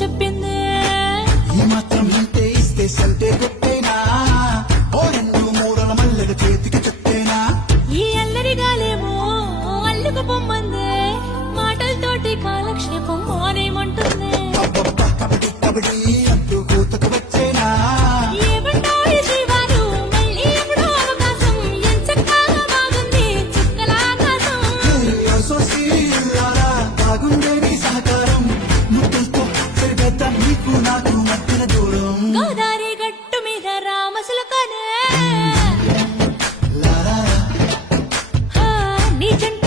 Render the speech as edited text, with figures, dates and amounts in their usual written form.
చెప్పింది. ఈ మాత్రం ఇంటే ఇస్తే సంటే కొట్టేనా, ఓ 2-3 మల్లెల చేతికి చెత్తేనా. ఈ అల్లరి గాలేమో అల్లుకు పొమ్మంది, మాటలతోటి కాలక్షేపం మానేమంటుంది. అబ్బబ్బా కబడ్డీ కబడ్డీ అంటూ కూతకు వచ్చేనా. ఏమంటాయి జీవాలు మళ్ళీ ఎప్పుడో అవకాశం, ఎంచక్కా బాగుంది చుక్కల ఆకాశం. సోసీలారా బాగుండే నీ సహకారం, ముద్దులతో సరిపెద్దాం నీకు నాకు మధ్యన దూరం. గోదారి గట్టు మీద రామసులకనే లారా నీ జంట